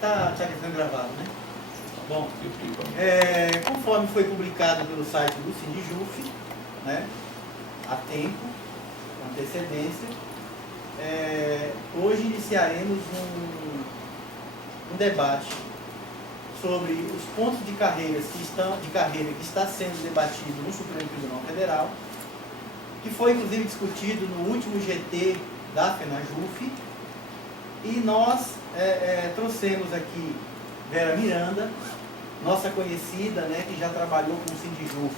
Está sendo gravado, né? Bom, conforme foi publicado pelo site do Sindijuf, né, há tempo, com antecedência, hoje iniciaremos um debate sobre os pontos de carreira que está sendo debatido no Supremo Tribunal Federal, que foi inclusive discutido no último GT da FENAJUF, e nós trouxemos aqui Vera Miranda, nossa conhecida, né, que já trabalhou com o Sindijuf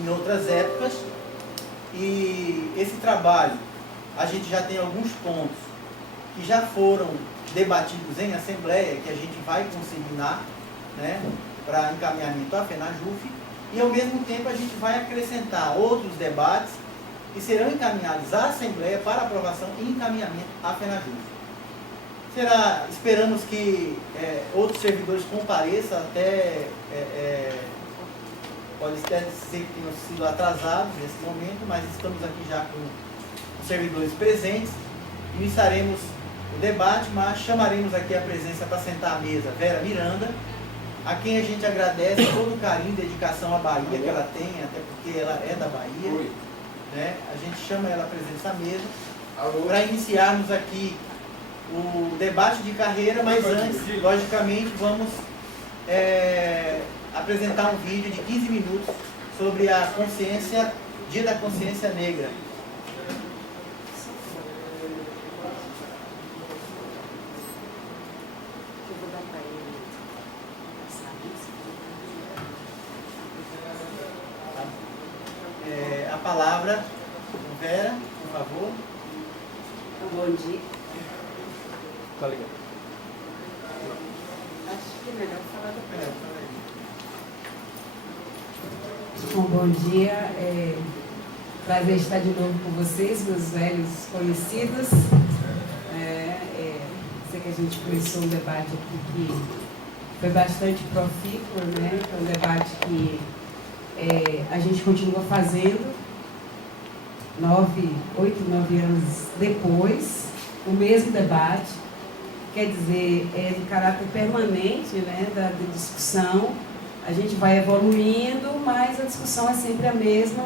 em outras épocas, e esse trabalho, a gente já tem alguns pontos que já foram debatidos em assembleia, que a gente vai consignar, né, para encaminhamento à FENAJUF, e ao mesmo tempo a gente vai acrescentar outros debates que serão encaminhados à Assembleia para aprovação e encaminhamento à FENAJUF. Esperamos que outros servidores compareçam até, pode até ser que tenham sido atrasados nesse momento, mas estamos aqui já com os servidores presentes. Iniciaremos o debate, mas chamaremos aqui a presença para sentar à mesa Vera Miranda, a quem a gente agradece todo o carinho e dedicação à Bahia que ela tem, até porque ela é da Bahia. Né? A gente chama ela à presença à mesa para iniciarmos aqui o debate de carreira, mas antes, logicamente, vamos apresentar um vídeo de 15 minutos sobre a consciência, Dia da Consciência Negra. A palavra, Vera, por favor. Bom dia. Tá ligado. Acho que é melhor falar depois. Fala aí. Bom, bom dia. Prazer estar de novo com vocês, meus velhos conhecidos. Sei que a gente começou um debate aqui que foi bastante profícuo, né? Foi um debate que a gente continua fazendo 8, 9 anos depois, o mesmo debate. Quer dizer, de caráter permanente, né, da discussão. A gente vai evoluindo, mas a discussão é sempre a mesma.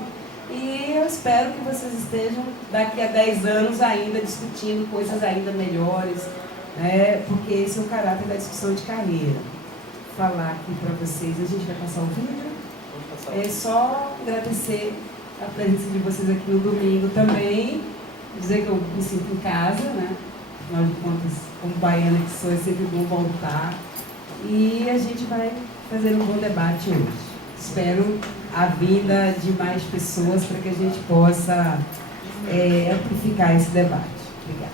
E eu espero que vocês estejam daqui a 10 anos ainda discutindo coisas ainda melhores, né, porque esse é o caráter da discussão de carreira. Vou falar aqui para vocês, a gente vai passar o vídeo. É só agradecer a presença de vocês aqui no domingo também, dizer que eu me sinto em casa, né? Afinal de contas, como baiana que sou, é sempre bom voltar. E a gente vai fazer um bom debate hoje. Espero a vinda de mais pessoas para que a gente possa amplificar esse debate. Obrigada.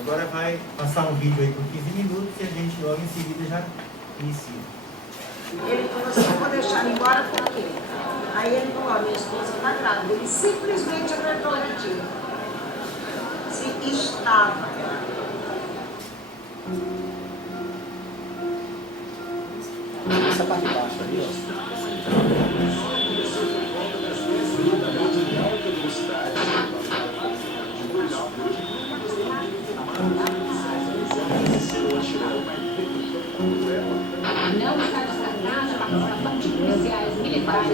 Agora vai passar um vídeo aí por 15 minutos e a gente logo em seguida já inicia. Ele falou assim, eu vou deixar ele embora por quê? Aí ele falou, a minha esposa está grávida. Ele simplesmente apertou o gatilho. Se estava grávida. Essa parte de baixo ali, ó. Não está descartada a participação de policiais militares.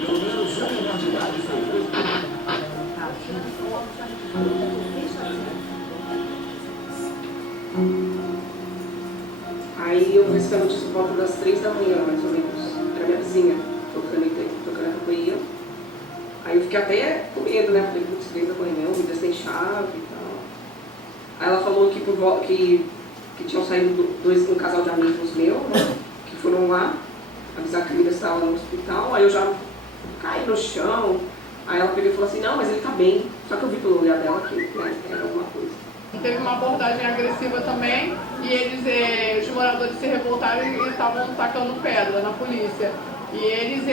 Pelo menos uma unidade foi Aí eu recebi a notícia por volta das 3 da manhã, mais ou menos. Era minha vizinha, tocando a campainha. Aí eu fiquei até com medo, né? Falei, putz, 3 da manhã, o vida sem chave e tal. Aí ela falou que tinham saído um casal de amigos meus, né? Que foram lá avisar que a menina estava no hospital. Aí eu já caí no chão. Aí ela pegou e falou assim, não, mas ele tá bem. Só que eu vi pelo olhar dela que, né, era alguma coisa. Teve uma abordagem agressiva também, e eles, os moradores se revoltaram e estavam tacando pedra na polícia. E eles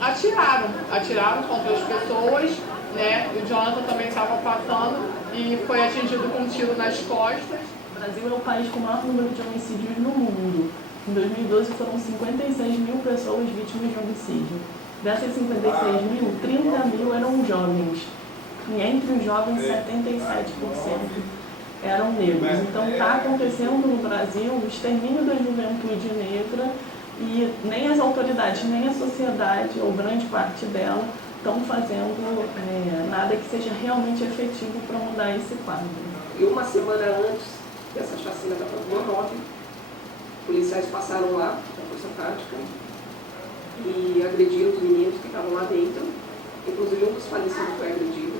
atiraram contra as pessoas, né? O Jonathan também estava passando e foi atingido com um tiro nas costas. O Brasil é o país com o maior número de homicídios no mundo. Em 2012 foram 56 mil pessoas vítimas de homicídio. Dessas 56 mil, 30 mil eram jovens. e entre os jovens 77% eram negros. Então está acontecendo no Brasil o extermínio da juventude negra e nem as autoridades, nem a sociedade, ou grande parte dela, estão fazendo nada que seja realmente efetivo para mudar esse quadro. E uma semana antes dessa chacina da Rua 9, policiais passaram lá, na força tática, e agrediram os meninos que estavam lá dentro. Inclusive um dos falecidos foi agredido,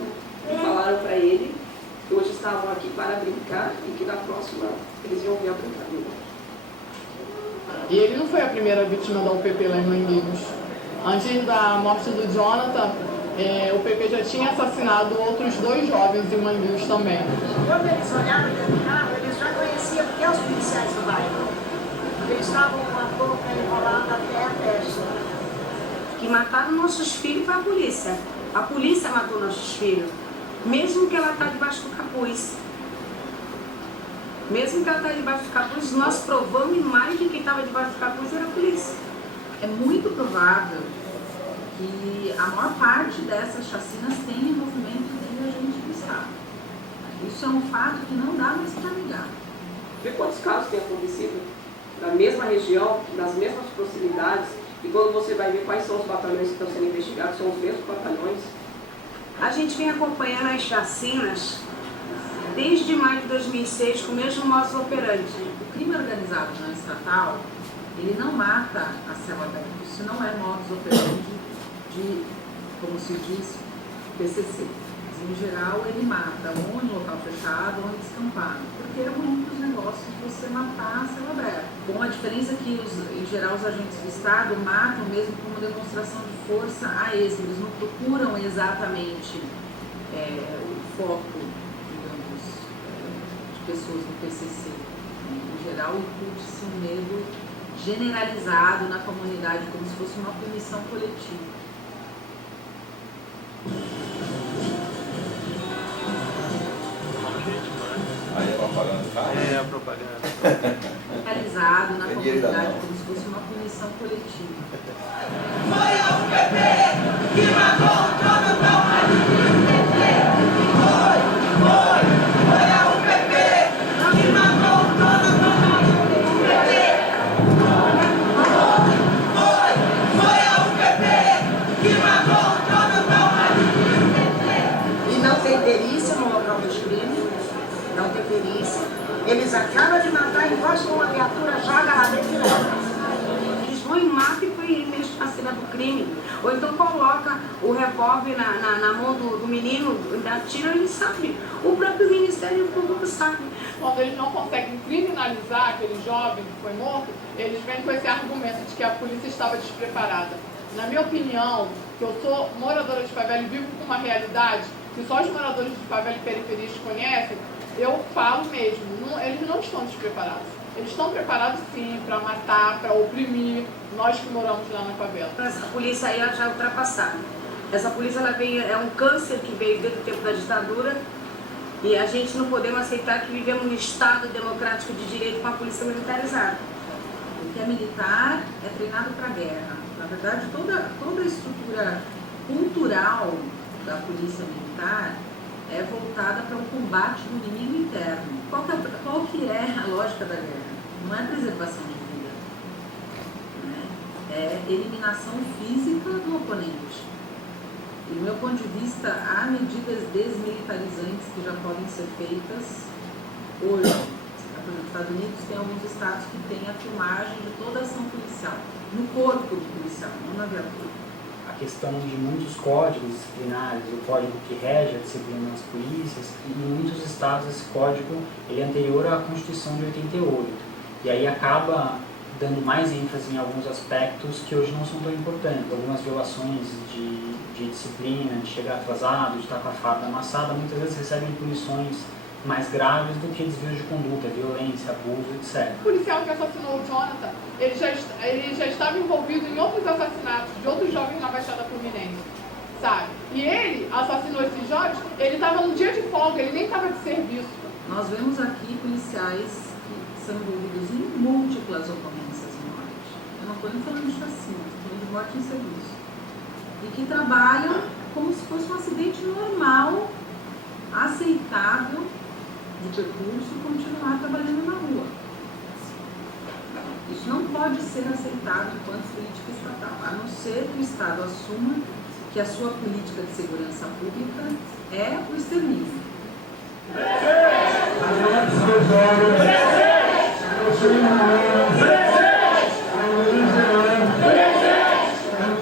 e falaram para ele que hoje estavam aqui para brincar e que na próxima eles iam vir a brincadeira. E ele não foi a primeira vítima da UPP lá em Manguinhos. Antes da morte do Jonathan, o PP já tinha assassinado outros 2 jovens em Manguinhos também. Quando eles olharam dentro do carro, eles já conheciam porque os policiais do bairro. Eles estavam com a boca enrolada até a testa. Que mataram nossos filhos foi a polícia. A polícia matou nossos filhos. Mesmo que ela está debaixo do capuz. Mesmo que ela está debaixo do capuz, nós provamos mais de quem estava debaixo do capuz era a polícia. É muito provável que a maior parte dessas chacinas tenha envolvimento de agente do Estado. Isso é um fato que não dá mais para negar. Vê quantos casos têm acontecido na mesma região, nas mesmas proximidades, e quando você vai ver quais são os batalhões que estão sendo investigados, são os mesmos batalhões. A gente vem acompanhando as chacinas desde maio de 2006 com o mesmo modus operandi. O crime organizado não estatal, ele não mata a céu aberto. Isso não é modus operandi de, como se diz, PCC. Mas, em geral, ele mata ou em local fechado ou em descampado. Porque é muito dos negócios você matar a céu aberto. Com a diferença que, em geral, os agentes do Estado matam mesmo como demonstração de força a esmo. Eles não procuram exatamente o foco, digamos, de pessoas no PCC. Em geral, incute-se um medo generalizado na comunidade, como se fosse uma punição coletiva. Aí é propaganda, tá? É a propaganda. Generalizado na comunidade, como se fosse uma punição coletiva. Foi a UPP que matou o Jonathan Foi a UPP que matou o Jonathan Foi a UPP que matou o Jonathan E não tem perícia no local dos crimes, não tem perícia. Eles acabam de matar, encostam uma viatura, joga lá dentro e leva. Eles vão e matam e põem a cena do crime. Ou então coloca o revólver na mão do menino, atira, ele sabe. O próprio Ministério Público sabe. Quando eles não conseguem criminalizar aquele jovem que foi morto, eles vêm com esse argumento de que a polícia estava despreparada. Na minha opinião, que eu sou moradora de favela e vivo com uma realidade que só os moradores de favela e periferias conhecem, eu falo mesmo, eles não estão despreparados. Eles estão preparados sim para matar, para oprimir nós que moramos lá na favela. Essa polícia aí já é ultrapassada. Essa polícia ela veio, é um câncer que veio desde o tempo da ditadura e a gente não podemos aceitar que vivemos num Estado democrático de direito com a polícia militarizada. O que é militar é treinado para a guerra. Na verdade, toda a estrutura cultural da polícia militar é voltada para o combate do inimigo interno. Qual que é a lógica da guerra? Não é preservação de vida, né? É eliminação física do oponente. E do meu ponto de vista, há medidas desmilitarizantes que já podem ser feitas hoje. Por exemplo, nos Estados Unidos tem alguns estados que têm a filmagem de toda a ação policial, no corpo do policial, não na viatura. A questão de muitos códigos disciplinares, o código que rege a disciplina nas polícias, e em muitos estados esse código ele é anterior à Constituição de 88. E aí acaba dando mais ênfase em alguns aspectos que hoje não são tão importantes. Algumas violações de disciplina, de chegar atrasado, de estar com a farda amassada, muitas vezes recebem punições mais graves do que desvios de conduta, violência, abuso, etc. O policial que assassinou o Jonathan, ele já estava envolvido em outros assassinatos de outros jovens na Baixada Fluminense, sabe? E ele assassinou esses jovens, ele estava no dia de folga, ele nem estava de serviço. Nós vemos aqui policiais que são envolvidos em múltiplas ocorrências de morte. Eu não estou nem falando de chacina, estou falando de morte em serviço. E que trabalham como se fosse um acidente normal, aceitável, de percurso, continuar trabalhando na rua. Isso não pode ser aceitado enquanto política estatal, a não ser que o Estado assuma que a sua política de segurança pública é o extermínio.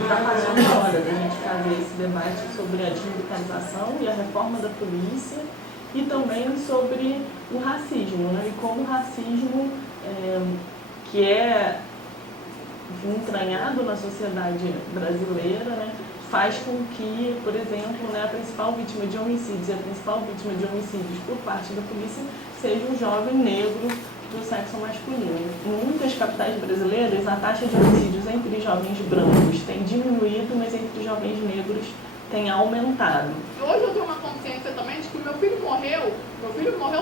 Está passando a hora da gente fazer esse debate sobre a desmilitarização e a reforma da polícia e também sobre o racismo, né? E como o racismo, que é entranhado na sociedade brasileira, né, faz com que, por exemplo, né, a principal vítima de homicídios e a principal vítima de homicídios por parte da polícia seja um jovem negro do sexo masculino. Em muitas capitais brasileiras, a taxa de homicídios entre jovens brancos tem diminuído, mas entre jovens negros tem aumentado. Hoje eu tenho uma consciência também de que meu filho morreu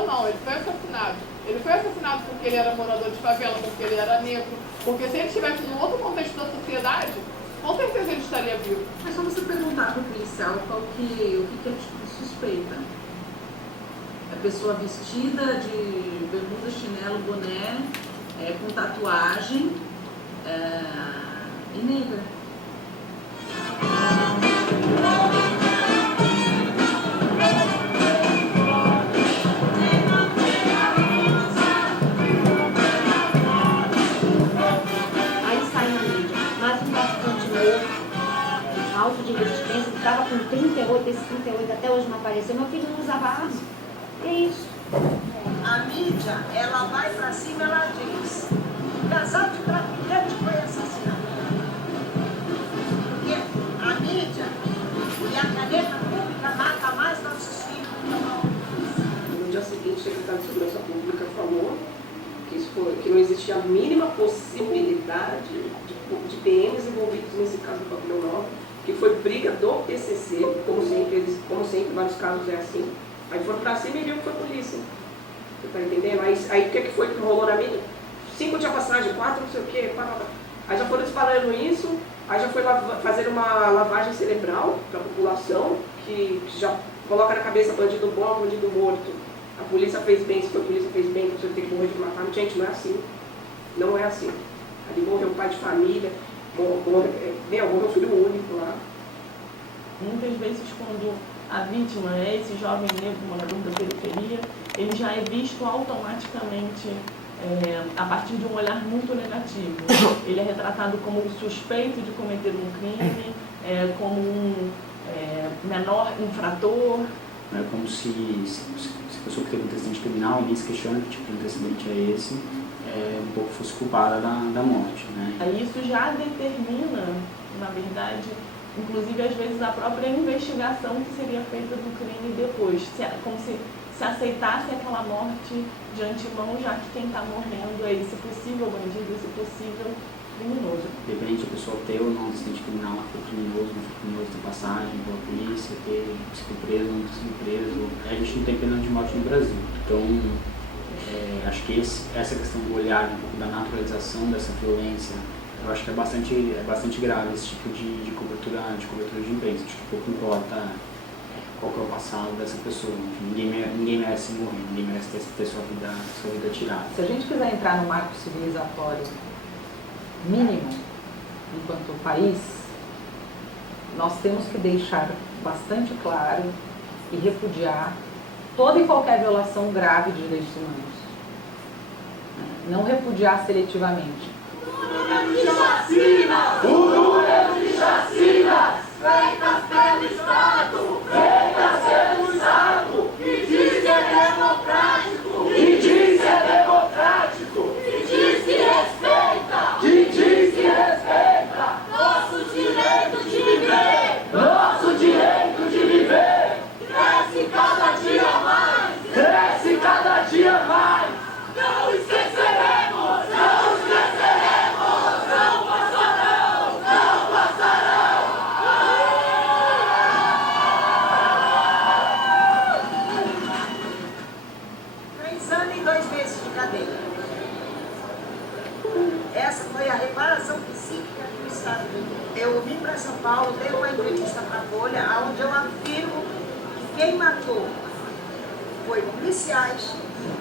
não, ele foi assassinado. Ele foi assassinado porque ele era morador de favela, porque ele era negro, porque se ele estivesse num outro contexto da sociedade, com certeza ele estaria vivo. É só você perguntar para o policial o que é suspeita. A pessoa vestida de bermuda, chinelo, boné, com tatuagem e negra. Aí sai na mídia, mas um traficante novo, alto de resistência, que estava com 38, esse 38 até hoje não apareceu. Meu filho não usava arma. É isso. A mídia, ela vai pra cima, ela diz: casal de traficante foi assassinado. Porque a mídia e a caneta pública mata mais nossos filhos do que a mão. No dia seguinte, o secretário de Segurança Pública falou que não existia a mínima possibilidade de PMs envolvidos nesse caso do Pavilhão 9, que foi briga do PCC, como sempre, em vários casos é assim. Aí foram pra cima e viu que foi polícia. Você tá entendendo? Aí o que foi que rolou na mídia? 5 de passagem, 4 não sei o quê, Aí já foram disparando isso, aí já foi fazer uma lavagem cerebral para a população, que já coloca na cabeça bandido bom, bandido morto. A polícia fez bem, se foi a polícia fez bem, você tem que morrer de matar. Gente, não é assim. Não é assim. Ali morreu um pai de família, morreu um filho único lá. Muitas vezes, quando a vítima é esse jovem negro morador da periferia, ele já é visto automaticamente a partir de um olhar muito negativo. Ele é retratado como suspeito de cometer um crime, como um menor infrator. É como se a pessoa que teve um antecedente criminal e nem se questiona que tipo de antecedente é esse, um pouco fosse culpada da morte, né? Aí isso já determina, na verdade, inclusive às vezes a própria investigação que seria feita do crime depois, como se aceitasse aquela morte de antemão, já que quem está morrendo é esse possível bandido, esse possível criminoso. Depende da pessoa ter ou não um acidente criminal, foi criminoso, não foi criminoso, ter passagem pela polícia, ter sido preso, não ter sido preso. A gente não tem pena de morte no Brasil. Então, acho que essa questão do olhar, um pouco da naturalização dessa violência, eu acho que é bastante grave esse tipo de cobertura de imprensa. Acho que pouco importa qual que é o passado dessa pessoa. Ninguém merece morrer, ninguém merece ter sua vida tirada. Se a gente quiser entrar no marco civilizatório mínimo enquanto país, nós temos que deixar bastante claro e repudiar toda e qualquer violação grave de direitos humanos. Não repudiar seletivamente. De chacina! O número de chacinas feitas pelo Estado! Feitas pelo Estado! Que diz que é democrático! Que diz que é democrático! Que diz que respeita! Que diz que respeita! Nosso direito de viver! Nosso direito de viver! Cresce cada dia mais! Cresce cada dia mais! Não esqueceremos! Não esqueceremos! Não passarão! Não passarão! Anos e 2 meses de cadeia. Essa foi a reparação psíquica que o Larissa, eu vim para São Paulo, dei uma entrevista para a Folha, onde eu afirmo que quem matou foi policiais.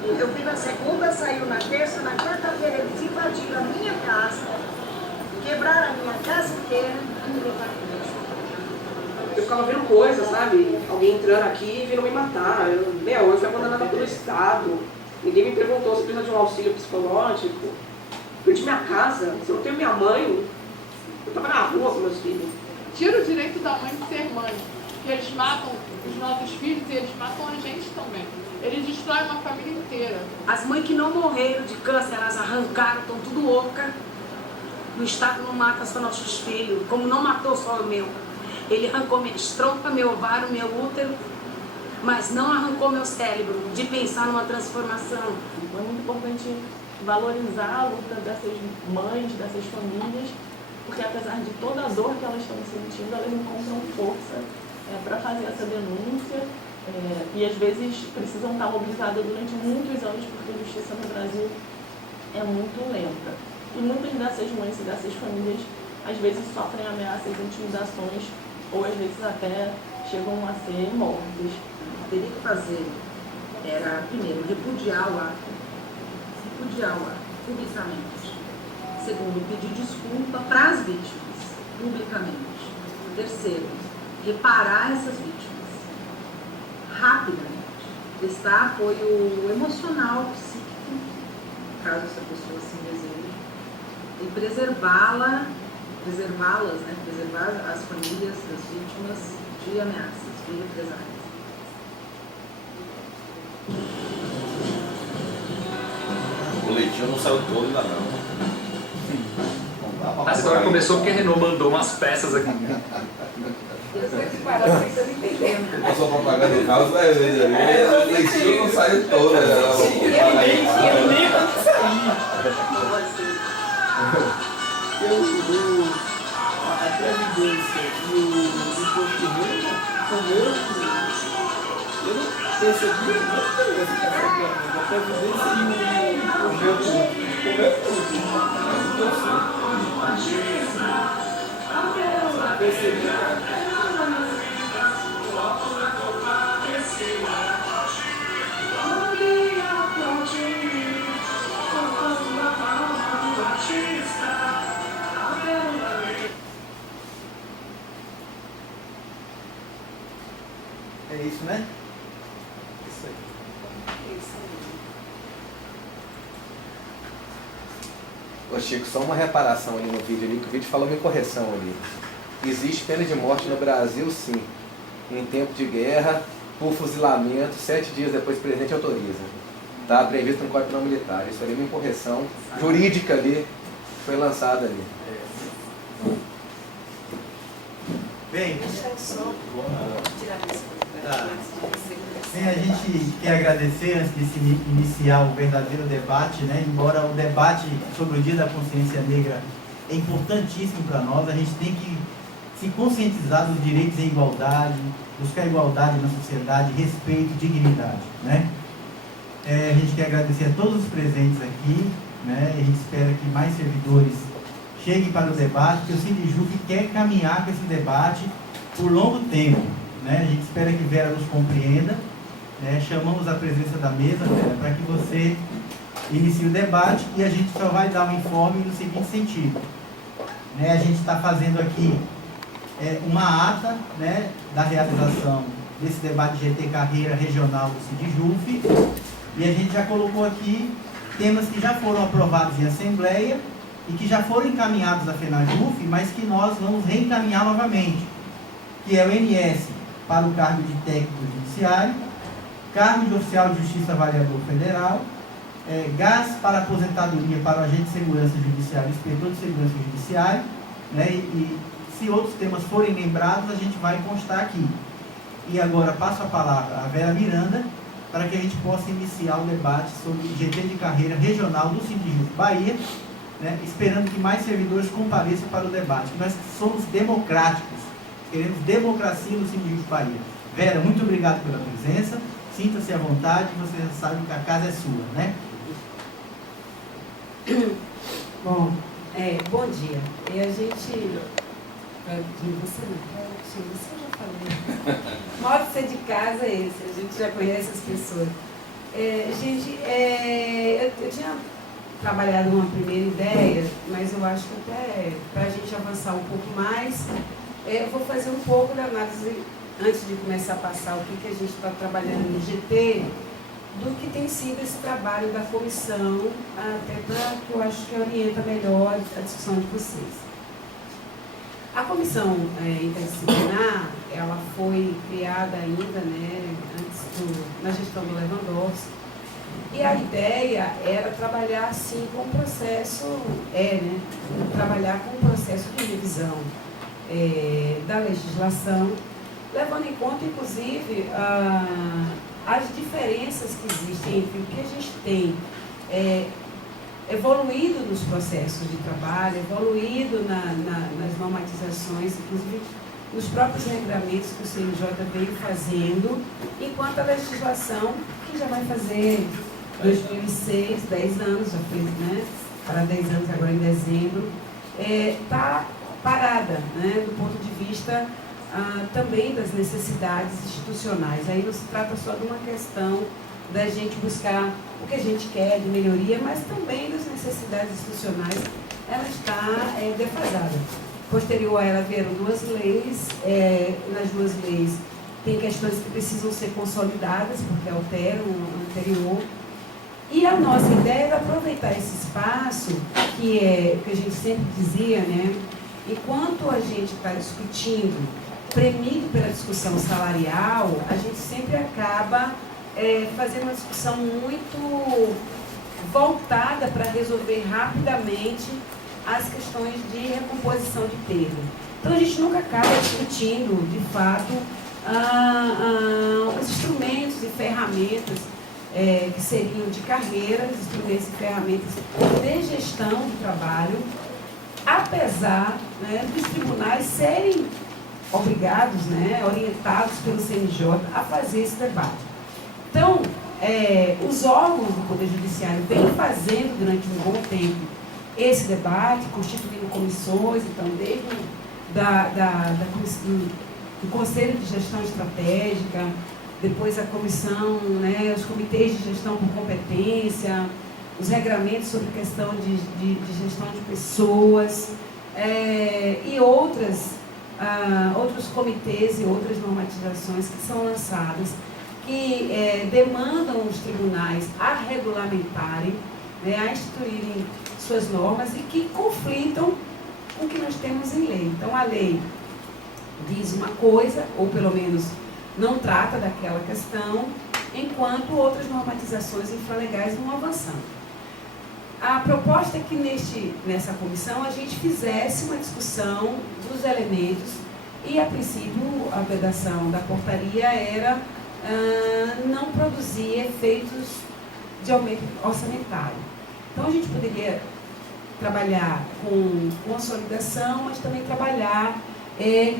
Eu vim na segunda, saiu na terça, na quarta-feira eles invadiram a minha casa, quebraram a minha casa inteira e me levaram preso. Eu ficava vendo coisas, sabe? Alguém entrando aqui e vindo me matar. Eu fui abandonada pelo Estado. Ninguém me perguntou se precisa de um auxílio psicológico. Perdi minha casa. Se eu não tenho minha mãe, eu tava na rua com meus filhos. Tira o direito da mãe de ser mãe. Que eles matam os nossos filhos e eles matam a gente também. Eles destroem uma família inteira. As mães que não morreram de câncer, elas arrancaram, estão tudo louca. O Estado não mata só nossos filhos, como não matou só o meu. Ele arrancou minhas trompas, meu ovário, meu útero, mas não arrancou meu cérebro de pensar numa transformação. É muito importante valorizar a luta dessas mães, dessas famílias, porque apesar de toda a dor que elas estão sentindo, elas encontram força para fazer essa denúncia e às vezes precisam estar mobilizadas durante muitos anos, porque a justiça no Brasil é muito lenta. E muitas dessas mães e dessas famílias às vezes sofrem ameaças, intimidações, ou às vezes até chegam a ser mortas. O que teria que fazer era, primeiro, repudiar o ato publicamente. Segundo, pedir desculpa para as vítimas, publicamente. Terceiro, reparar essas vítimas, rapidamente. Prestar apoio emocional, psíquico, caso essa pessoa assim deseje, e preservar as famílias das vítimas de ameaças, de represálias. O leitinho não saiu todo ainda não. A história começou porque a Renault mandou umas peças aqui. Eu sei que parece que você não entendendo. Passou propaganda do carro, vai ver ali. O leitinho não saiu todo. Eu nem quando sair. A Previdência e o Imposto de Renda, eu não percebi a Previdência e o meu percebi. É isso, né? Isso aí. Ô Chico, só uma reparação ali no vídeo ali, que o vídeo falou uma correção ali. Existe pena de morte no Brasil, sim. Em tempo de guerra, por fuzilamento, 7 dias depois o presidente autoriza. Está previsto no Código Penal Militar. Isso ali é uma incorreção jurídica ali, foi lançada ali. Bem, a gente quer agradecer, antes de se iniciar o verdadeiro debate, né? Embora o debate sobre o Dia da Consciência Negra é importantíssimo para nós, a gente tem que se conscientizar dos direitos e igualdade, buscar igualdade na sociedade, respeito, dignidade, né? A gente quer agradecer a todos os presentes aqui, né? A gente espera que mais servidores cheguem para o debate, porque o Sindijuc quer caminhar com esse debate por longo tempo, né? A gente espera que Vera nos compreenda, né? Chamamos a presença da mesa, Vera, para que você inicie o debate e a gente só vai dar um informe no seguinte sentido, né? A gente está fazendo aqui uma ata, né, da realização desse debate GT Carreira Regional do Sindijuc, e a gente já colocou aqui temas que já foram aprovados em Assembleia e que já foram encaminhados à FENAJUF, mas que nós vamos reencaminhar novamente, que é o MS para o cargo de técnico judiciário, cargo de oficial de justiça avaliador federal, gás para aposentadoria para o agente de segurança judiciário e inspetor de segurança judiciário, né, e se outros temas forem lembrados, a gente vai constar aqui. E agora passo a palavra à Vera Miranda, para que a gente possa iniciar o debate sobre o GT de Carreira Regional do Sindijuc Bahia, né, esperando que mais servidores compareçam para o debate. Nós somos democráticos, queremos democracia no Sindijuc Bahia. Vera, muito obrigado pela presença, sinta-se à vontade, você já sabe que a casa é sua, né? Bom, Bom dia. E a gente... Você já falou. O modo de ser de casa é esse, a gente já conhece as pessoas. Eu tinha trabalhado numa primeira ideia, mas eu acho que até para a gente avançar um pouco mais, eu vou fazer um pouco da análise, antes de começar a passar o que a gente está trabalhando no GT, do que tem sido esse trabalho da comissão, até para que eu acho que orienta melhor a discussão de vocês. A comissão interdisciplinar, ela foi criada ainda, na gestão do Lewandowski, e a ideia era trabalhar sim com o processo, trabalhar com o processo de revisão da legislação, levando em conta, inclusive, as diferenças que existem entre o que a gente tem evoluído nos processos de trabalho, evoluído nas normatizações, inclusive nos próprios regulamentos que o CNJ veio fazendo, enquanto a legislação, que já vai fazer 2006, 10 anos, já fez, para 10 anos agora em dezembro, está parada, do ponto de vista também das necessidades institucionais. Aí não se trata só de uma questão da gente buscar o que a gente quer de melhoria, mas também das necessidades institucionais. Ela está defasada. Posterior a ela vieram duas leis, nas duas leis tem questões que precisam ser consolidadas, porque alteram o anterior. E a nossa ideia era aproveitar esse espaço, que é o que a gente sempre dizia, enquanto a gente está discutindo, premido pela discussão salarial, a gente sempre acaba fazendo uma discussão muito voltada para resolver rapidamente as questões de recomposição de perda. Então a gente nunca acaba discutindo, de fato, os instrumentos e ferramentas que seriam de carreira, instrumentos e ferramentas de gestão do trabalho, apesar dos tribunais serem obrigados, orientados pelo CNJ a fazer esse debate. Então, os órgãos do Poder Judiciário vêm fazendo durante um bom tempo esse debate, constituindo comissões, então, desde do Conselho de Gestão Estratégica, depois a comissão, os comitês de gestão por competência, os regramentos sobre questão de gestão de pessoas, e outros comitês e outras normatizações que são lançadas, que demandam os tribunais a regulamentarem, a instituírem suas normas e que conflitam com o que nós temos em lei. Então, a lei diz uma coisa, ou pelo menos não trata daquela questão, enquanto outras normatizações infralegais vão avançando. A proposta é que nessa comissão a gente fizesse uma discussão dos elementos e, a princípio, a vedação da portaria era não produzir efeitos de aumento orçamentário. Então, a gente poderia trabalhar com consolidação, mas também trabalhar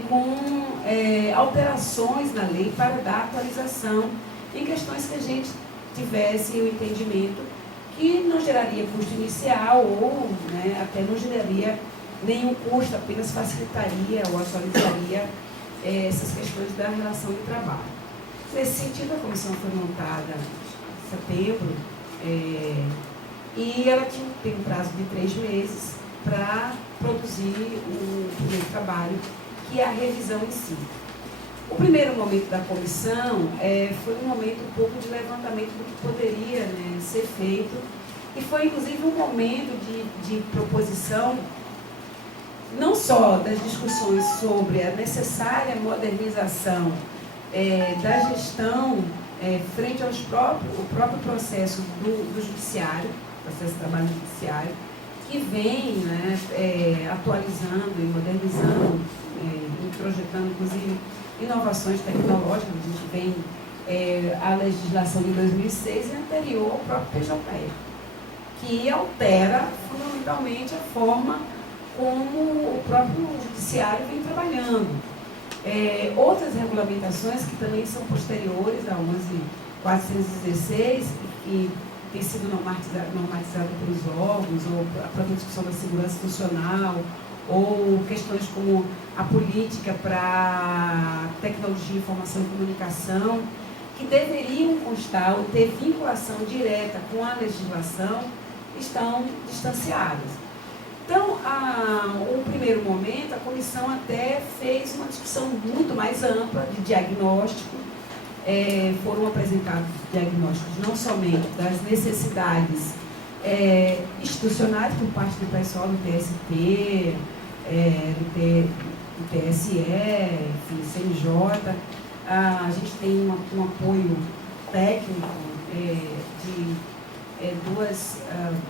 com alterações na lei para dar atualização em questões que a gente tivesse o entendimento que não geraria custo inicial ou até não geraria nenhum custo, apenas facilitaria ou atualizaria essas questões da relação de trabalho. Nesse sentido, a comissão foi montada em setembro e ela tem um prazo de 3 meses para produzir o primeiro trabalho, que é a revisão em si. O primeiro momento da comissão foi um momento um pouco de levantamento do que poderia ser feito, e foi inclusive um momento de proposição não só das discussões sobre a necessária modernização da gestão frente ao próprio processo do judiciário, processo de trabalho judiciário, que vem atualizando e modernizando, introjetando inclusive inovações tecnológicas. A gente vem a legislação de 2006 e anterior ao próprio PJE, que altera fundamentalmente a forma como o próprio judiciário vem trabalhando. Outras regulamentações que também são posteriores a 11.416 e tem sido normatizada pelos órgãos, ou a própria discussão da segurança institucional, ou questões como a política para tecnologia, informação e comunicação, que deveriam constar ou ter vinculação direta com a legislação, estão distanciadas. Então, no primeiro momento, a comissão até fez uma discussão muito mais ampla de diagnóstico. Foram apresentados diagnósticos não somente das necessidades institucionais por parte do pessoal do TST, do TSE, enfim, CNJ. A gente tem um apoio técnico de duas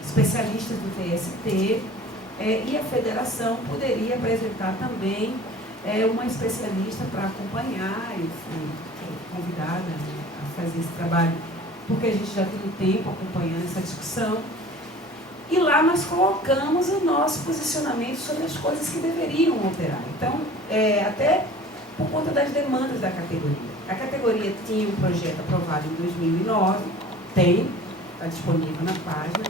especialistas do TST, e a federação poderia apresentar também uma especialista para acompanhar, enfim, convidada a fazer esse trabalho, porque a gente já tem um tempo acompanhando essa discussão. E lá nós colocamos o nosso posicionamento sobre as coisas que deveriam alterar. Então, até por conta das demandas da categoria. A categoria tinha um projeto aprovado em 2009, está disponível na página,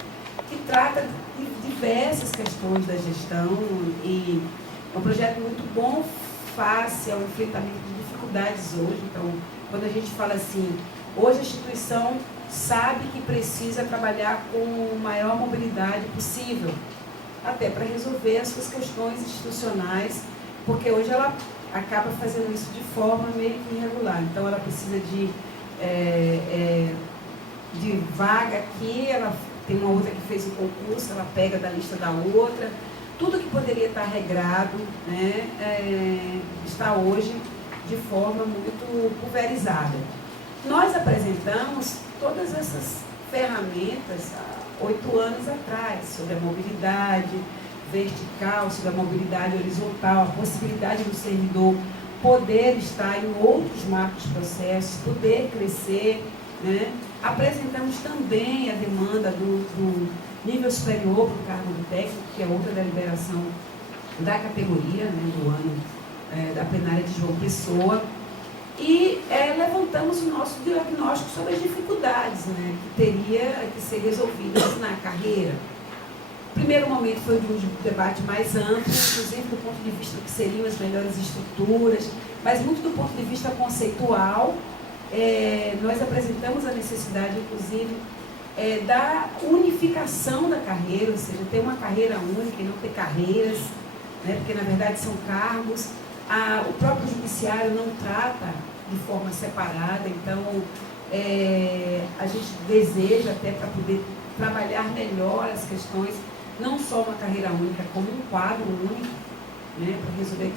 que trata de diversas questões da gestão, e é um projeto muito bom face ao enfrentamento de dificuldades hoje. Então, quando a gente fala assim, hoje a instituição sabe que precisa trabalhar com maior mobilidade possível, até para resolver as suas questões institucionais, porque hoje ela acaba fazendo isso de forma meio que irregular. Então, ela precisa de vaga aqui, ela tem uma outra que fez o concurso, ela pega da lista da outra. Tudo que poderia estar regrado, né, está hoje de forma muito pulverizada. Nós apresentamos todas essas ferramentas há 8 anos atrás, sobre a mobilidade vertical, sobre a mobilidade horizontal, a possibilidade do servidor poder estar em outros macroprocessos, poder crescer, né? Apresentamos também a demanda do nível superior para o cargo do técnico, que é outra deliberação da categoria, né, do ano da plenária de João Pessoa, e levantamos o nosso diagnóstico sobre as dificuldades, né, que teria que ser resolvidas na carreira. O primeiro momento foi de um debate mais amplo, inclusive do ponto de vista do que seriam as melhores estruturas, mas muito do ponto de vista conceitual. Nós apresentamos a necessidade, inclusive, da unificação da carreira, ou seja, ter uma carreira única e não ter carreiras, né, porque na verdade são cargos. O próprio judiciário não trata de forma separada, então a gente deseja até para poder trabalhar melhor as questões, não só uma carreira única, como um quadro único, né, para resolver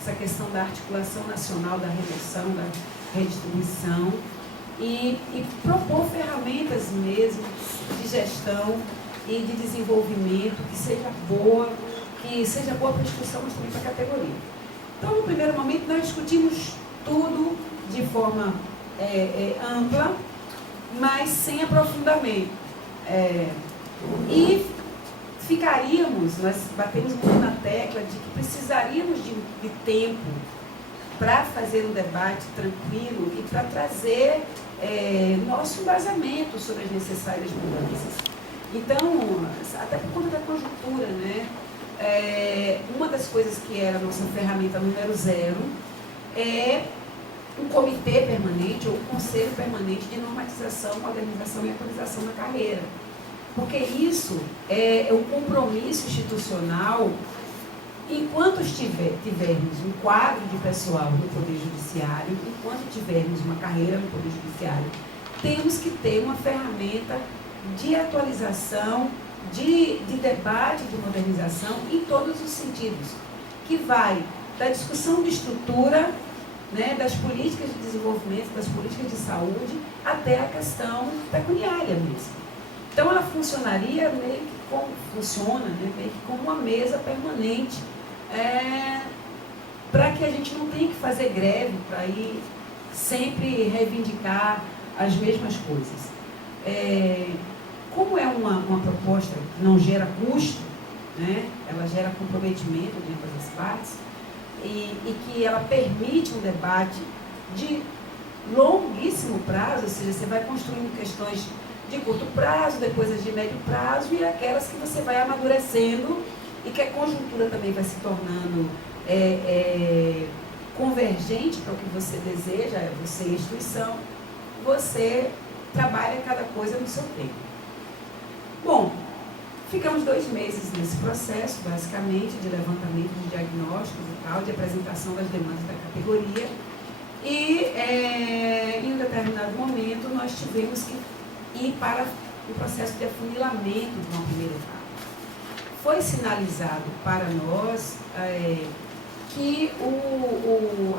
essa questão da articulação nacional, da remoção, da redistribuição, e propor ferramentas mesmo de gestão e de desenvolvimento que seja boa para a instituição, mas também para a categoria. Então, no primeiro momento, nós discutimos tudo de forma ampla, mas sem aprofundamento. E nós batemos muito na tecla de que precisaríamos de tempo para fazer um debate tranquilo e para trazer nosso embasamento sobre as necessárias mudanças. Então, até por conta da conjuntura, né? Uma das coisas que era a nossa ferramenta número 0 é um comitê permanente ou um conselho permanente de normatização, modernização e atualização da carreira. Porque isso é um compromisso institucional. Enquanto tivermos um quadro de pessoal no Poder Judiciário, enquanto tivermos uma carreira no Poder Judiciário, temos que ter uma ferramenta de atualização, de debate, de modernização em todos os sentidos, que vai da discussão de estrutura, né, das políticas de desenvolvimento, das políticas de saúde, até a questão pecuniária mesmo. Então, ela funcionaria meio que como funciona, né, meio que como uma mesa permanente, para que a gente não tenha que fazer greve para ir sempre reivindicar as mesmas coisas. Como é uma proposta que não gera custo, né, ela gera comprometimento de ambas as partes, e que ela permite um debate de longuíssimo prazo, ou seja, você vai construindo questões de curto prazo, depois as de médio prazo e aquelas que você vai amadurecendo e que a conjuntura também vai se tornando convergente para o que você deseja, você é instituição, você trabalha cada coisa no seu tempo. Bom, ficamos 2 meses nesse processo, basicamente, de levantamento de diagnósticos e tal, de apresentação das demandas da categoria. E em um determinado momento nós tivemos que ir para o processo de afunilamento de uma primeira etapa. Foi sinalizado para nós que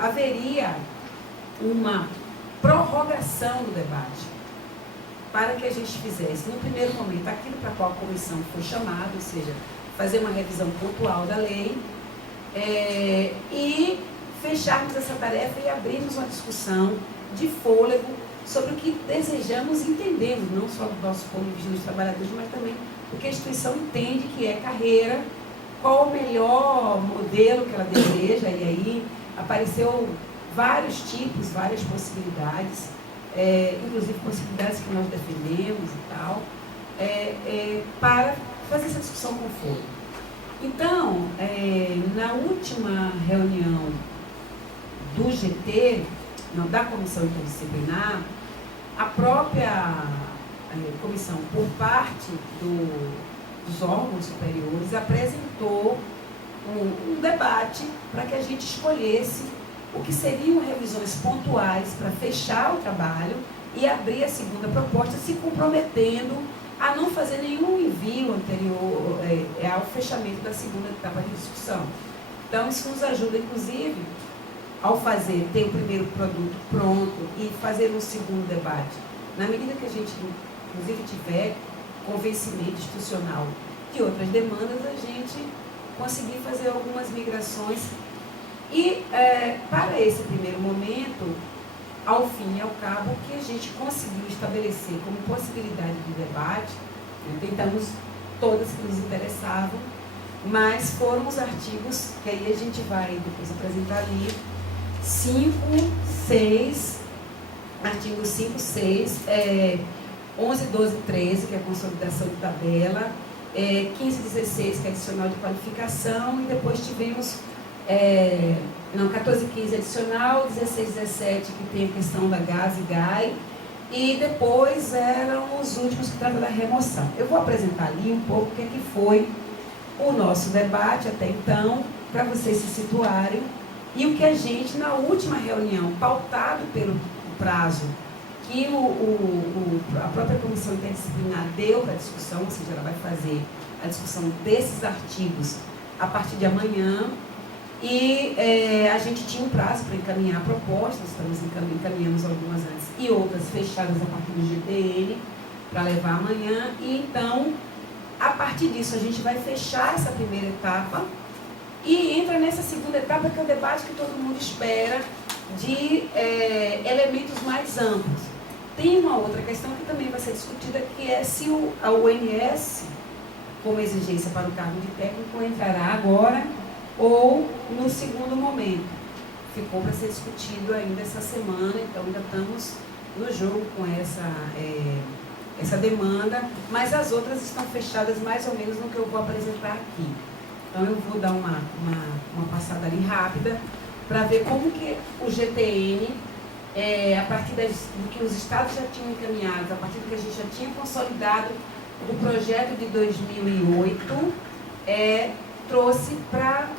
haveria uma prorrogação do debate para que a gente fizesse, no primeiro momento, aquilo para qual a comissão foi chamada, ou seja, fazer uma revisão pontual da lei e fecharmos essa tarefa e abrirmos uma discussão de fôlego sobre o que desejamos e entendemos, não só do nosso ponto de vista dos trabalhadores, mas também o que a instituição entende que é carreira, qual o melhor modelo que ela deseja, e aí apareceu vários tipos, várias possibilidades, inclusive possibilidades que nós defendemos e tal, para fazer essa discussão com fôlego. Então, na última reunião do GT, da Comissão Interdisciplinar, a própria comissão, por parte dos órgãos superiores, apresentou um debate para que a gente escolhesse o que seriam revisões pontuais para fechar o trabalho e abrir a segunda proposta, se comprometendo a não fazer nenhum envio anterior ao fechamento da segunda etapa de discussão. Então, isso nos ajuda, inclusive, ao ter o primeiro produto pronto e fazer um segundo debate. Na medida que a gente, inclusive, tiver convencimento institucional de outras demandas, a gente conseguir fazer algumas migrações. E, para esse primeiro momento, ao fim e ao cabo, o que a gente conseguiu estabelecer como possibilidade de debate, tentamos todas que nos interessavam, mas foram os artigos que aí a gente vai depois apresentar ali, 5, 6, artigos 5, 6, 11, 12, 13, que é a consolidação de tabela, 15, 16, que é adicional de qualificação, e depois tivemos 14, 15 adicional, 16, 17, que tem a questão da GAS e GAI, e depois eram os últimos que tratam da remoção. Eu vou apresentar ali um pouco o que foi o nosso debate até então, para vocês se situarem, e o que a gente, na última reunião, pautado pelo prazo que a própria Comissão Interdisciplinar deu para a discussão, ou seja, ela vai fazer a discussão desses artigos a partir de amanhã, e a gente tinha um prazo para encaminhar propostas, encaminhamos algumas antes e outras fechadas a partir do GTN para levar amanhã, e então, a partir disso, a gente vai fechar essa primeira etapa e entra nessa segunda etapa, que é o debate que todo mundo espera, de elementos mais amplos. Tem uma outra questão que também vai ser discutida, que é se a UNS, como exigência para o cargo de técnico, entrará agora ou no segundo momento. Ficou para ser discutido ainda essa semana, então ainda estamos no jogo com essa demanda, mas as outras estão fechadas mais ou menos no que eu vou apresentar aqui. Então eu vou dar uma passada ali rápida para ver como que o GTN, a partir do que os estados já tinham encaminhado, a partir do que a gente já tinha consolidado do projeto de 2008, trouxe para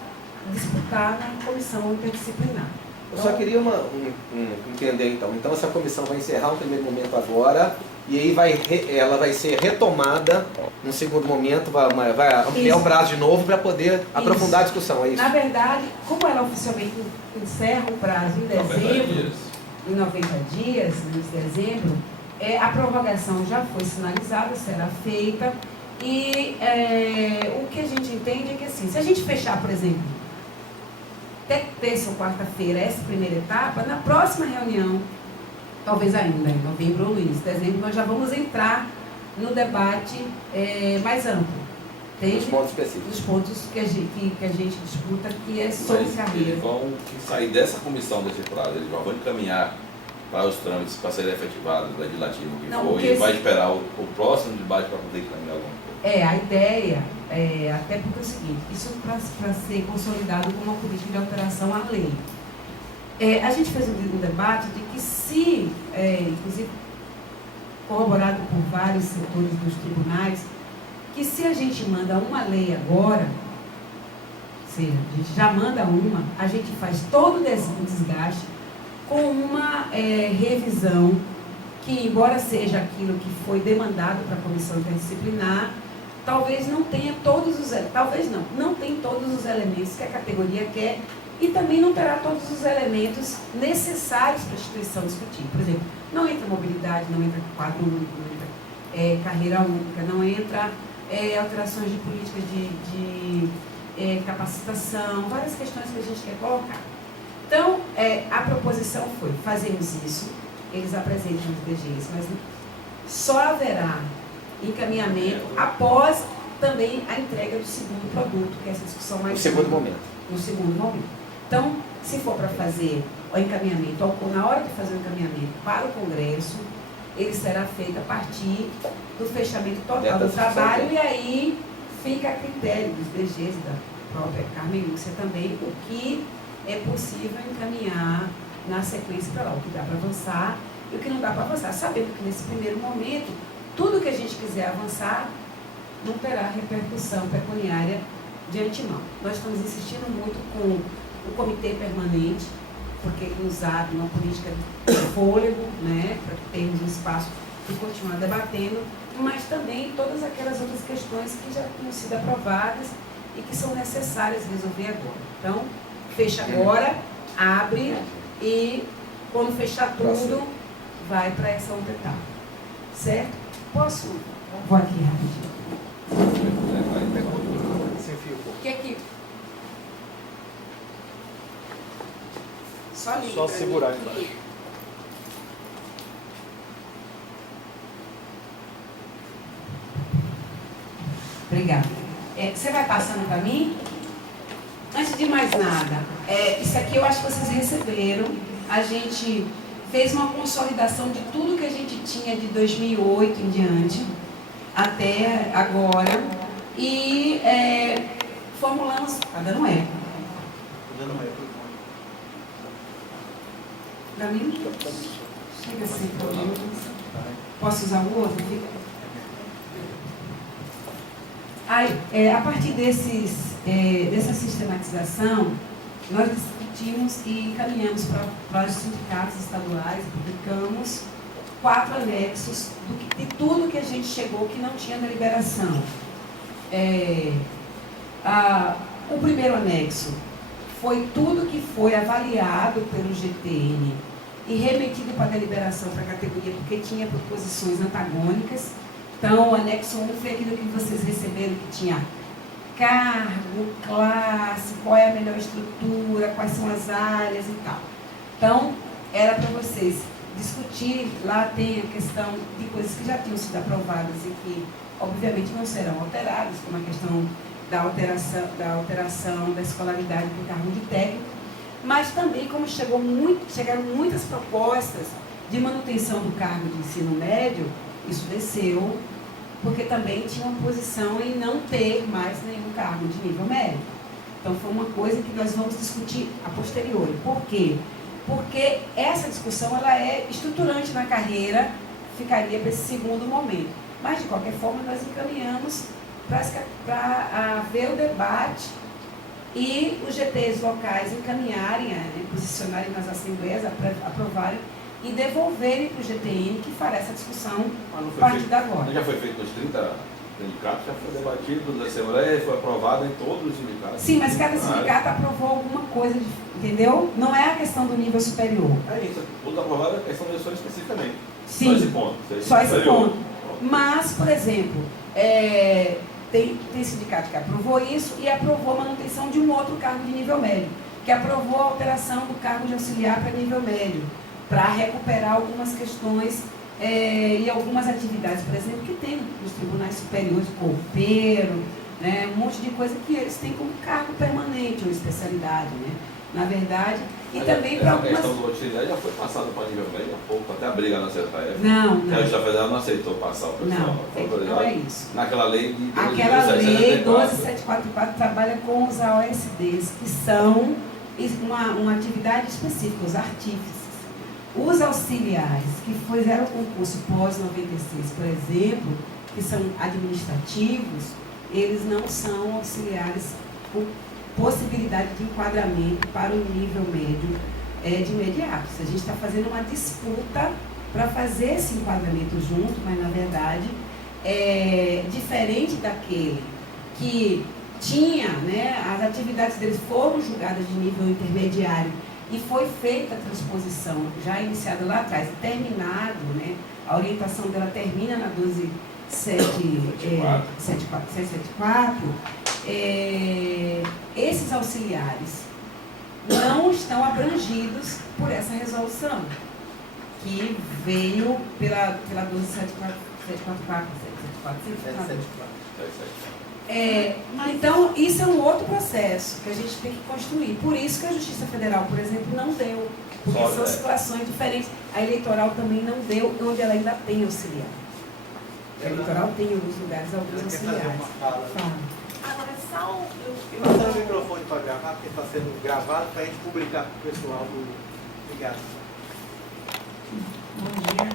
disputar na comissão interdisciplinar. Eu só queria entender então. Então essa comissão vai encerrar um primeiro momento agora, e aí ela vai ser retomada num segundo momento, vai ampliar o prazo de novo para poder aprofundar a discussão, é isso? Na verdade, como ela oficialmente encerra o prazo em dezembro, em 90 dias, no dezembro, a prorrogação já foi sinalizada, será feita, e o que a gente entende é que, assim, se a gente fechar, por exemplo, até terça ou quarta-feira essa primeira etapa, na próxima reunião, talvez ainda em novembro ou início de dezembro, nós já vamos entrar no debate mais amplo. Os pontos específicos. Os pontos que a gente disputa, que é sobre carreira. Eles vão sair dessa comissão desse prazo, eles já vão encaminhar para os trâmites, para serem efetivados, legislativo que Não, for, porque e vai esperar o próximo debate para poder caminhar alguma coisa? A ideia, até porque é o seguinte, isso para ser consolidado como uma política de alteração à lei. A gente fez um debate de que se, inclusive corroborado por vários setores dos tribunais, que se a gente manda uma lei agora, ou seja, a gente já manda uma, a gente faz todo o desgaste com uma revisão que, embora seja aquilo que foi demandado para a comissão interdisciplinar, talvez não tenha todos os elementos que a categoria quer e também não terá todos os elementos necessários para a instituição discutir. Por exemplo, não entra mobilidade, não entra quadro único, não entra carreira única, não entra alterações de políticas de capacitação, várias questões que a gente quer colocar. Então, a proposição foi, fazemos isso, eles apresentam os DGs, mas só haverá encaminhamento após também a entrega do segundo produto, que é essa discussão mais... No segundo momento. No segundo momento. Então, se for para fazer o encaminhamento, ou na hora de fazer o encaminhamento para o Congresso, ele será feito a partir do fechamento total do trabalho, e aí fica a critério dos DGs, da própria Carmen Lúcia também, o que é possível encaminhar na sequência para lá, o que dá para avançar e o que não dá para avançar, sabendo que nesse primeiro momento, tudo que a gente quiser avançar não terá repercussão pecuniária de antemão. Nós estamos insistindo muito com o comitê permanente, porque ele nos abre uma política de fôlego, né, para termos um espaço de continuar debatendo, mas também todas aquelas outras questões que já tinham sido aprovadas e que são necessárias resolver agora. Então, fecha agora, abre e quando fechar tudo, vai para essa outra etapa. Certo? Posso? Vou aqui rapidinho. O que é que... Só segurar embaixo. Obrigada. Você vai passando para mim? Antes de mais nada, isso aqui eu acho que vocês receberam. A gente fez uma consolidação de tudo que a gente tinha de 2008 em diante, até agora, e formulamos... Está dando eco. Está dando eco. Para mim? Chega sem problemas. Posso usar o outro? A partir dessa sistematização, nós discutimos e encaminhamos para os sindicatos estaduais, publicamos 4 anexos de tudo que a gente chegou que não tinha deliberação. O primeiro anexo foi tudo que foi avaliado pelo GTN e remetido para a deliberação para a categoria, porque tinha proposições antagônicas. Então, o anexo 1 foi aquilo que vocês receberam, que tinha cargo, classe, qual é a melhor estrutura, quais são as áreas e tal. Então, era para vocês discutir, lá tem a questão de coisas que já tinham sido aprovadas e que, obviamente, não serão alteradas, como a questão da alteração da escolaridade para o cargo de técnico, mas também como chegaram muitas propostas de manutenção do cargo de ensino médio, isso desceu, porque também tinha uma posição em não ter mais nenhum cargo de nível médio. Então foi uma coisa que nós vamos discutir a posteriori. Por quê? Porque essa discussão ela é estruturante na carreira, ficaria para esse segundo momento. Mas, de qualquer forma, nós encaminhamos para ver o debate e os GTs locais encaminharem, posicionarem nas assembleias, aprovarem e devolverem para o GTN, que fará essa discussão a partir de agora. Já foi feito nos 30 sindicatos, já foi debatido na Assembleia e foi aprovado em todos os sindicatos. Sim, mas cada sindicato aprovou alguma coisa, entendeu? Não é a questão do nível superior. É isso, tudo aprovado é questão de eleições especificamente. Sim, só esse ponto. Só esse ponto. Mas, por exemplo, tem sindicato que aprovou isso e aprovou a manutenção de um outro cargo de nível médio, que aprovou a alteração do cargo de auxiliar para nível médio, para recuperar algumas questões e algumas atividades, por exemplo, que tem nos tribunais superiores, copeiro, né, um monte de coisa que eles têm como cargo permanente ou especialidade, né? na verdade, e Mas também essa para algumas... questão do auxiliar já foi passada para nível médio há pouco, até a briga na CFF. Não. Que a Justiça Federal não aceitou passar o pessoal. Não é isso. Naquela lei de 12.774. Aquela lei 12744 trabalha com os AOSDs, que são uma atividade específica, os artífices. Os auxiliares que fizeram o concurso pós-96, por exemplo, que são administrativos, eles não são auxiliares com possibilidade de enquadramento para o nível médio de imediato. A gente está fazendo uma disputa para fazer esse enquadramento junto, mas na verdade é diferente daquele que tinha, né, as atividades deles foram julgadas de nível intermediário e foi feita a transposição já iniciada lá atrás, terminado, né, a orientação dela termina na 12774, esses auxiliares não estão abrangidos por essa resolução, que veio pela 12744, então, isso é um outro processo que a gente tem que construir. Por isso que a Justiça Federal, por exemplo, não deu. Porque são situações diferentes. A eleitoral também não deu, onde ela ainda tem auxiliar. A eleitoral tem em alguns lugares alguns auxiliares. Agora, só eu vou usar o microfone para gravar, porque está sendo gravado para a gente publicar para o pessoal do... Obrigado. Bom dia.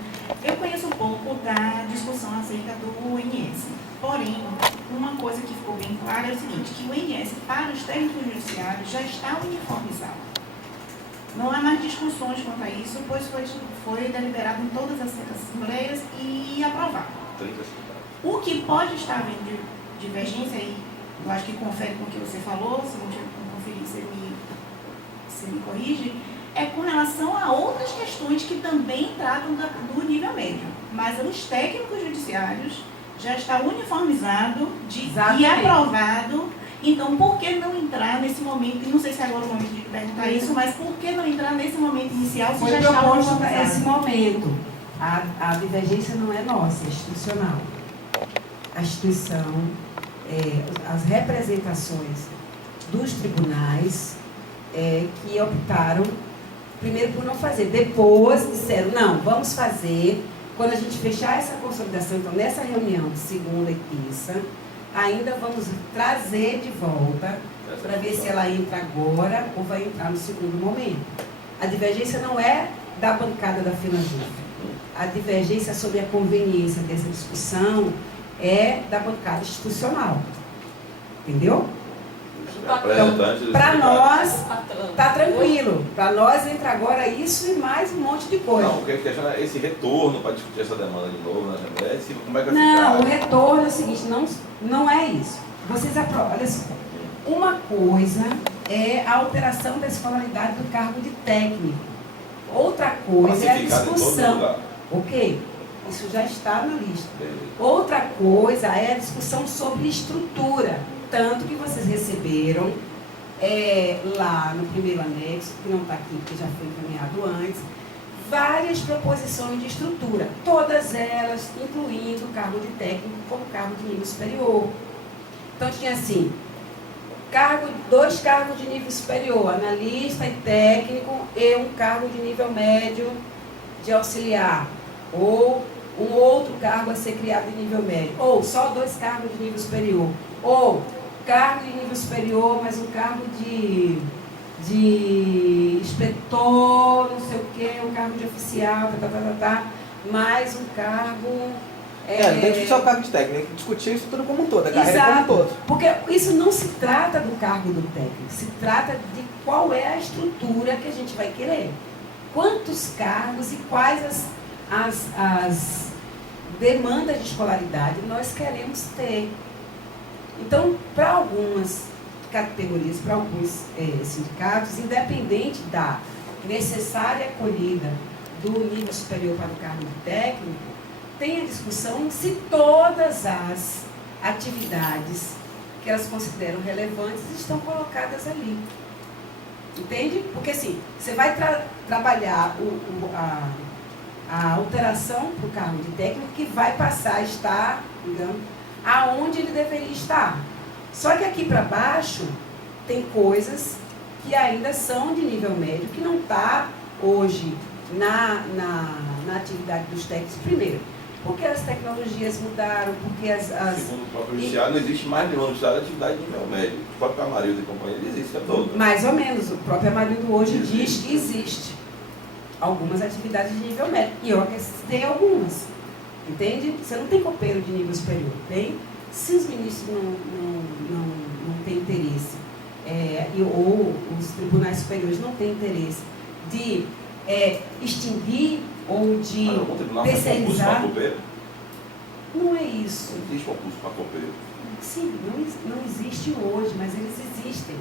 Eu conheço um pouco da discussão acerca do INS. Porém, uma coisa que ficou bem clara é o seguinte, que o INS para os técnicos judiciários já está uniformizado. Não há mais discussões quanto a isso, pois foi deliberado em todas as assembleias e aprovado. O que pode estar havendo de divergência, e eu acho que confere com o que você falou, se não conferir, você me corrige, é com relação a outras questões que também tratam do nível médio. Mas os técnicos judiciários já está uniformizado e aprovado. Então, por que não entrar nesse momento, e não sei se agora é o momento de perguntar isso, mas por que não entrar nesse momento inicial se já está uniformizado? Nesse momento, a divergência não é nossa, é institucional. A instituição, as representações dos tribunais que optaram, primeiro por não fazer, depois disseram, não, vamos fazer. Quando a gente fechar essa consolidação, então nessa reunião de segunda e terça, ainda vamos trazer de volta para ver se ela entra agora ou vai entrar no segundo momento. A divergência não é da bancada da FENAJUF. A divergência sobre a conveniência dessa discussão é da bancada institucional. Entendeu? Então, para nós, está tranquilo. Para nós entra agora isso e mais um monte de coisa. Não, o que eu quero é esse retorno para discutir essa demanda de novo na Assembleia, como é que vai ficar? Não, o retorno é o seguinte, não é isso. Vocês aprovam, olha só. Uma coisa é a alteração da escolaridade do cargo de técnico. Outra coisa é a discussão. Ok, isso já está na lista. Outra coisa é a discussão sobre estrutura. Tanto que vocês receberam lá no primeiro anexo, que não está aqui porque já foi encaminhado antes, várias proposições de estrutura, todas elas incluindo o cargo de técnico como cargo de nível superior. Então tinha assim, dois cargos de nível superior, analista e técnico, e um cargo de nível médio de auxiliar, ou um outro cargo a ser criado de nível médio, ou só dois cargos de nível superior, ou cargo de nível superior, mas um cargo de inspetor, não sei o quê, um cargo de oficial, mais um cargo... não tem que discutir o cargo de técnico, tem que discutir isso tudo como um todo, a carreira como um todo. Porque isso não se trata do cargo do técnico, se trata de qual é a estrutura que a gente vai querer. Quantos cargos e quais as demandas de escolaridade nós queremos ter. Então, para algumas categorias, para alguns sindicatos, independente da necessária acolhida do nível superior para o cargo de técnico, tem a discussão se todas as atividades que elas consideram relevantes estão colocadas ali. Entende? Porque assim, você vai trabalhar a alteração para o cargo de técnico que vai passar a estar, digamos, aonde ele deveria estar. Só que aqui para baixo tem coisas que ainda são de nível médio, que não está hoje na atividade dos técnicos, primeiro, porque as tecnologias mudaram, porque Segundo o próprio judiciário, não existe mais nenhuma judiciário de atividade de nível médio. O próprio Amarildo e companhia existe, é todo. Mais ou menos, o próprio Amarildo hoje diz que existe algumas atividades de nível médio, e eu acrescentei algumas, entende? Você não tem copeiro de nível superior, tem? Se os ministros não têm interesse, ou os tribunais superiores não têm interesse de extinguir ou de terceirizar, não é isso. Não existe concurso para copeiro. Sim, não existe hoje, mas eles existem.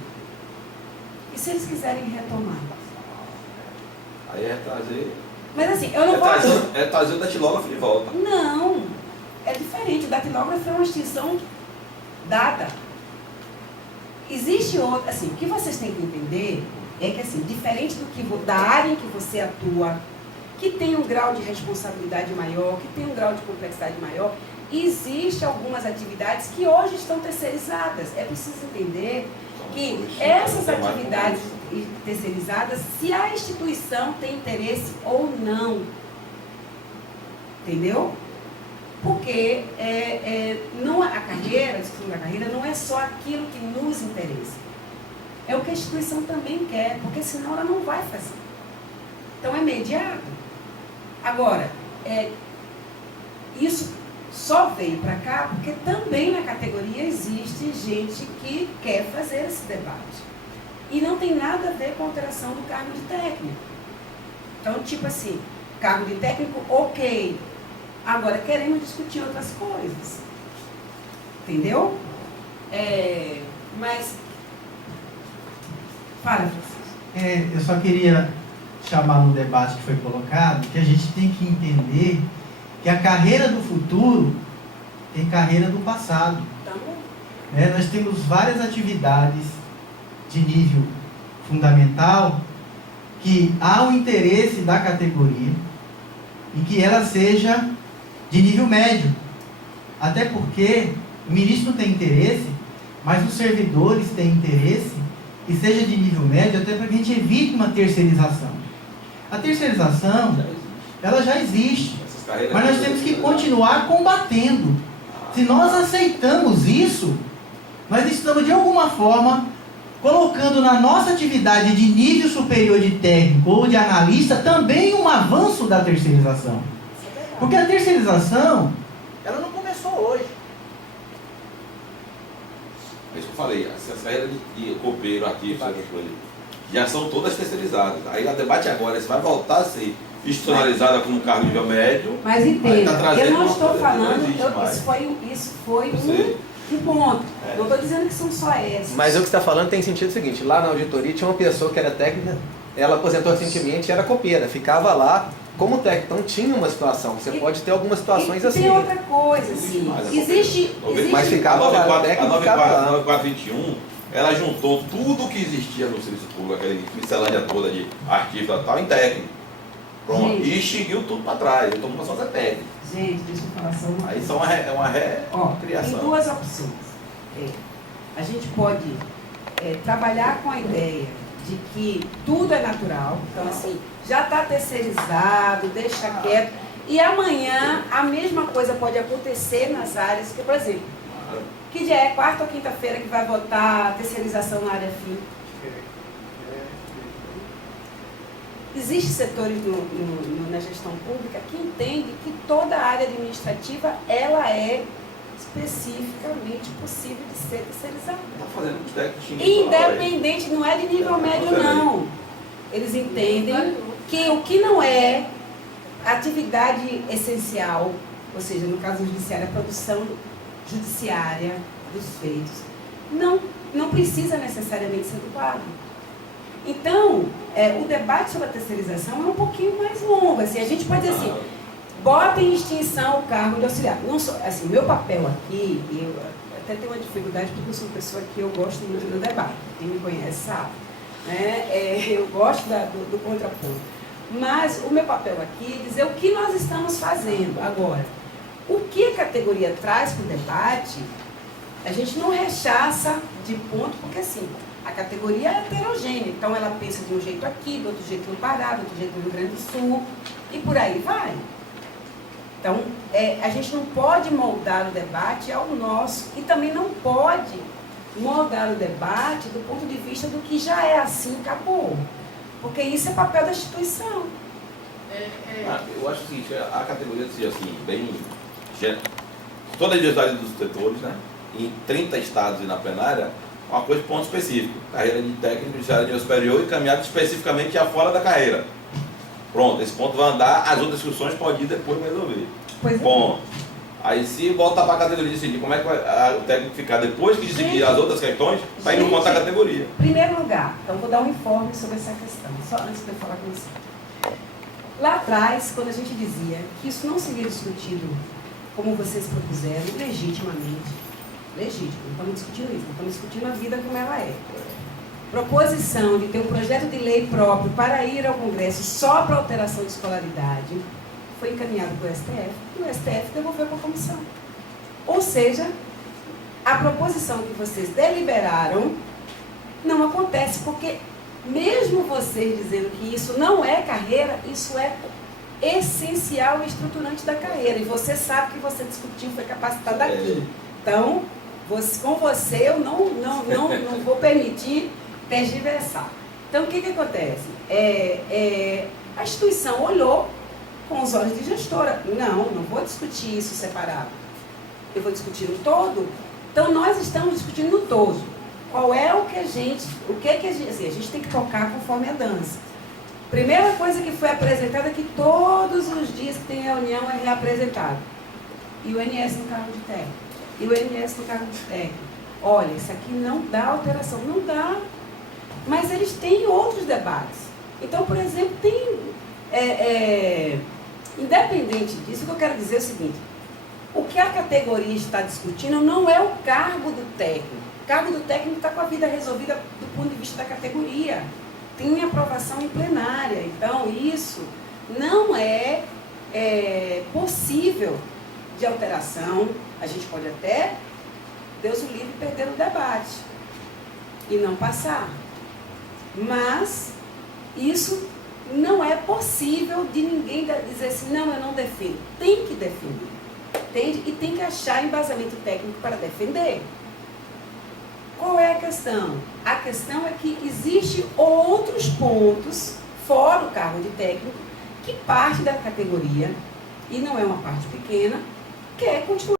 E se eles quiserem retomar? Aí é trazer... Mas assim, eu não posso... É trazer o datilógrafo de volta. Não, é diferente. O datilógrafo é uma extinção dada. Existe outra... Assim, o que vocês têm que entender é que, assim, diferente da área em que você atua, que tem um grau de responsabilidade maior, que tem um grau de complexidade maior, existem algumas atividades que hoje estão terceirizadas. É preciso entender que essas atividades terceirizadas, se a instituição tem interesse ou não. Entendeu? Porque a carreira, a discussão da carreira, não é só aquilo que nos interessa. É o que a instituição também quer, porque senão ela não vai fazer. Então é mediado. Agora, isso só veio para cá porque também na categoria existe gente que quer fazer esse debate. E não tem nada a ver com a alteração do cargo de técnico. Então, tipo assim, cargo de técnico, ok. Agora queremos discutir outras coisas. Entendeu? Mas... Fala, Francisco. Eu só queria chamar no debate que foi colocado que a gente tem que entender que a carreira do futuro tem carreira do passado. Nós temos várias atividades de nível fundamental que há o interesse da categoria em que ela seja de nível médio. Até porque o ministro não tem interesse, mas os servidores têm interesse que seja de nível médio, até para que a gente evite uma terceirização. A terceirização, ela já existe, mas nós temos que continuar combatendo. Se nós aceitamos isso, nós estamos de alguma forma colocando na nossa atividade de nível superior de técnico ou de analista também um avanço da terceirização. Porque a terceirização, ela não começou hoje. É isso que eu falei, as carreiras de copeiro, artista, já são todas terceirizadas. Aí o debate agora é se vai voltar a ser institucionalizada como um cargo de nível médio. Mas entenda, eu não estou falando, isso foi um ponto. Não estou dizendo que são só esses. Mas o que você está falando tem sentido seguinte, lá na auditoria tinha uma pessoa que era técnica, ela aposentou recentemente e era copeira, ficava lá como técnico. Então tinha uma situação, você pode ter algumas situações assim. Tem outra coisa, assim, existe... Mas ficava lá, a 9421, ela juntou tudo que existia no serviço público, aquela miscelânea toda de artista e tal, em técnico. Pronto. Gente, e extinguiu tudo para trás, todo mundo passou a ser técnico. Gente, deixa eu falar só uma coisa. Aí só uma recriação. Tem duas opções. A gente pode trabalhar com a ideia de que tudo é natural, então assim, já está terceirizado, deixa quieto, e amanhã a mesma coisa pode acontecer nas áreas, que, por exemplo, que dia é quarta ou quinta-feira que vai votar a terceirização na área FIM? Existem setores na gestão pública que entendem que toda a área administrativa ela é especificamente possível de ser terceirizada. Independente, não é de nível médio, não. Eles entendem que o que não é atividade essencial, ou seja, no caso do judiciário, a produção judiciária dos feitos, não precisa necessariamente ser do quadro. Então, o debate sobre a terceirização é um pouquinho mais longo. Assim, a gente pode dizer assim, bota em extinção o cargo de auxiliar. Não só, assim, meu papel aqui, eu até tenho uma dificuldade porque eu sou uma pessoa que eu gosto muito do debate. Quem me conhece sabe. Eu gosto do contraponto. Mas o meu papel aqui é dizer o que nós estamos fazendo. Agora, o que a categoria traz para o debate, a gente não rechaça de ponto, porque assim, A categoria é heterogênea, então ela pensa de um jeito aqui, do outro jeito no Pará, do outro jeito no Rio Grande do Sul, e por aí vai. Então, a gente não pode moldar o debate ao nosso, e também não pode moldar o debate do ponto de vista do que já é assim, acabou. Porque isso é papel da instituição. Eu acho o seguinte, a categoria seja assim, bem... Toda a diversidade dos setores, né? Em 30 estados e na plenária, uma coisa de ponto específico. Carreira de técnico de área de nível superior e caminhada especificamente já fora da carreira. Pronto, esse ponto vai andar, as outras discussões podem ir depois para resolver. Pois é. Bom, aí se voltar para a categoria de decidir como é que vai o técnico ficar depois que decidir as outras questões, vai indo contar a categoria. Em primeiro lugar, então vou dar um informe sobre essa questão, só antes de eu falar com você. Lá atrás, quando a gente dizia que isso não seria discutido como vocês propuseram, legitimamente, legítimo, não estamos discutindo isso, não estamos discutindo a vida como ela é. Proposição de ter um projeto de lei próprio para ir ao Congresso só para alteração de escolaridade foi encaminhado para o STF e o STF devolveu para a comissão. Ou seja, a proposição que vocês deliberaram não acontece, porque mesmo vocês dizendo que isso não é carreira, isso é essencial e estruturante da carreira. E você sabe que você discutiu, foi capacitado aqui. Então, com você eu não vou permitir tergiversar. Então, o que acontece? A instituição olhou com os olhos de gestora. Não vou discutir isso separado. Eu vou discutir no todo. Então, nós estamos discutindo no todo. Qual é o que a gente... assim, a gente tem que tocar conforme a dança. Primeira coisa que foi apresentada é que todos os dias que tem reunião é reapresentado. E o INS no cargo de técnico. E o INS no cargo de técnico. Olha, isso aqui não dá alteração. Não dá. Mas eles têm outros debates. Então, por exemplo, independente disso, o que eu quero dizer é o seguinte. O que a categoria está discutindo não é o cargo do técnico. O cargo do técnico está com a vida resolvida do ponto de vista da categoria. Tem aprovação em plenária. Então, isso não é possível de alteração. A gente pode até, Deus o livre, perder o debate e não passar. Mas isso não é possível de ninguém dizer assim, não, eu não defendo. Tem que defender. Entende? E tem que achar embasamento técnico para defender. Qual é a questão? A questão é que existem outros pontos, fora o cargo de técnico, que parte da categoria, e não é uma parte pequena, quer continuar